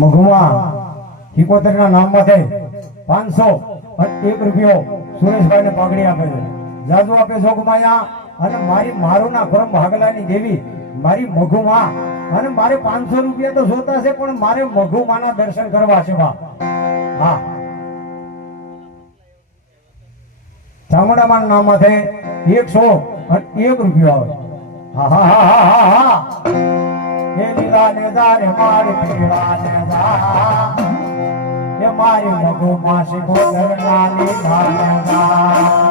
મઘુમા હિકોતરના નામમાંથી 501 રૂપિયો સુરેશભાઈને પાઘડી આપે છે. જાજુ આપે જોગમાયા અને મારું ના ખોરમ ભાગલાની દેવી મારી મઘુમા અને મારે 500 રૂપિયા તો જોતા છે પણ મારે મઘુમાના દર્શન કરવા છે બા. હા ચામુંડામાના નામમાંથી 101 રૂપિયો આવે. હા હા હા હા હા હા એ લીલા ને જારે મારી પીળા ને જા એ મારી મઘુમા શિકોતરના લીલા ને જા.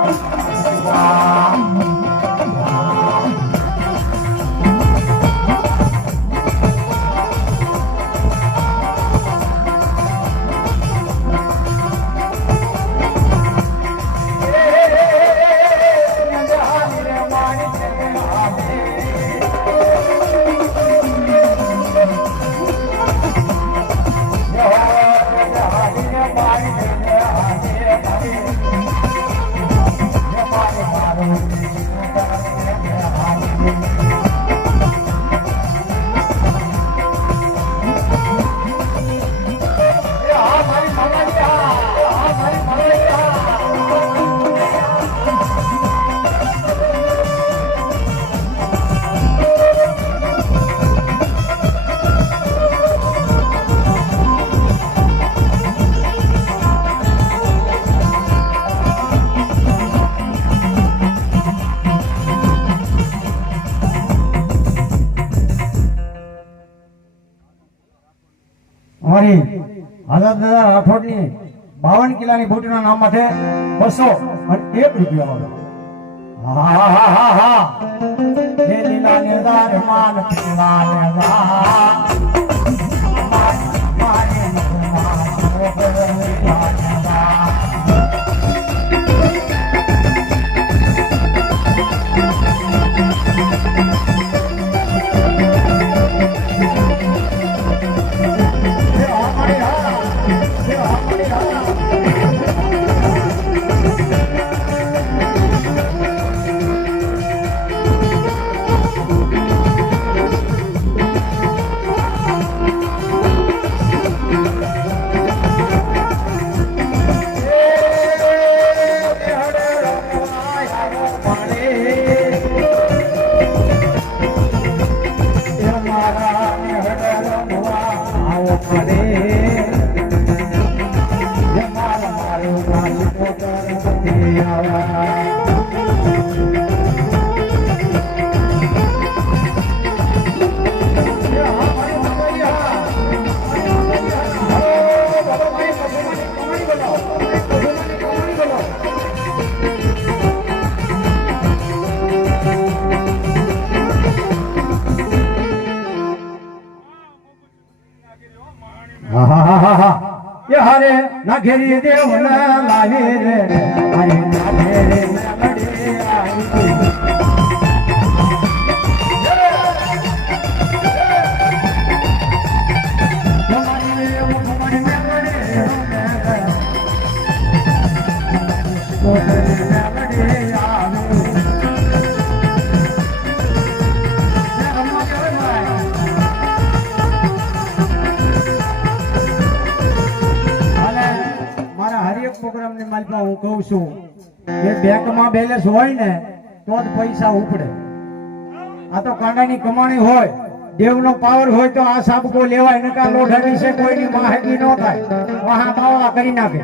અમારી આઝાદ દાદા રાઠોડની 52 કિલ્લાની બુટીના નામ માટે 201 રૂપિયા આવે. હા હા હા હા હા એ લીલા ને જાર માન પીળા ને જા મારી મઘુમા શિકોતરના ને જા. હરે ના ઘેરી દેવ ના લાવી રે હરે ના ઘેરે મેલડી આવી પ્રોગ્રામની માલિકા હું કહું છું કે બેંકમાં બેલેન્સ હોય ને તો જ પૈસા ઉપડે. આ તો કાંડાની કમાણી હોય દેવનો પાવર હોય તો આ સાબકો લેવાય નકા લોઢાની છે કોઈની માહિતી ન થાય વહા બાવળા કરી નાખે.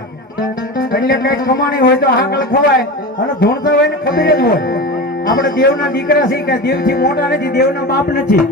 એટલે કઈ કમાણી હોય તો આગળ ખવાય અને ધૂણતા હોય ને ખબર જ હોય આપણે દેવના દીકરા છીએ કે દેવથી મોટા નથી દેવના બાપ નથી.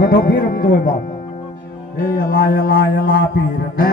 ગઢો ફી રમતો હોય બાપ એ અલા પીર ને